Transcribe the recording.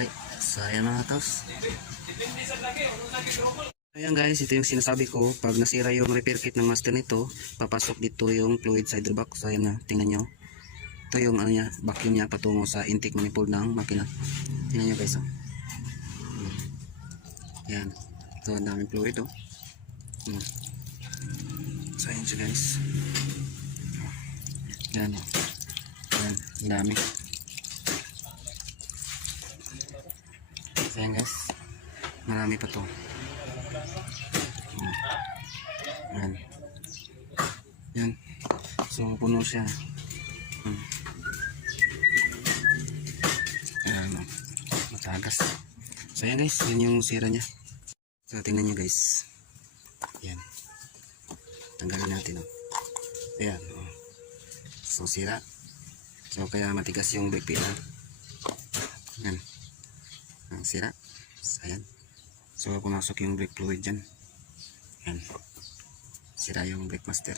Ay, sayang mga tos. Ayan guys, ito yung sinasabi ko. Pag nasira yung repair kit ng master nito, papasok dito yung fluid cider box. Ayan na, tingnan nyo. Ito yung ano niya, vacuum niya patungo sa intake manifold ng makina. Tingnan nyo guys. Oh. Ayan. Ito ang daming fluid oh. So ayan siya guys. Ayan oh. Ayan, ang dami. So ayan guys. Marami pa to. Ayan. Ayan. So puno siya. Ayan oh. Matagas. So ayan guys, yun yung sira niya. So tingnan nyo guys. Ayan. Tanggalin natin oh. Ayan oh. So sira. So kaya matigas yung brake pillar. Ayan. Ang sira. So ayan. So pumasok yung brake fluid dyan. Ayan. Sira yung brake master.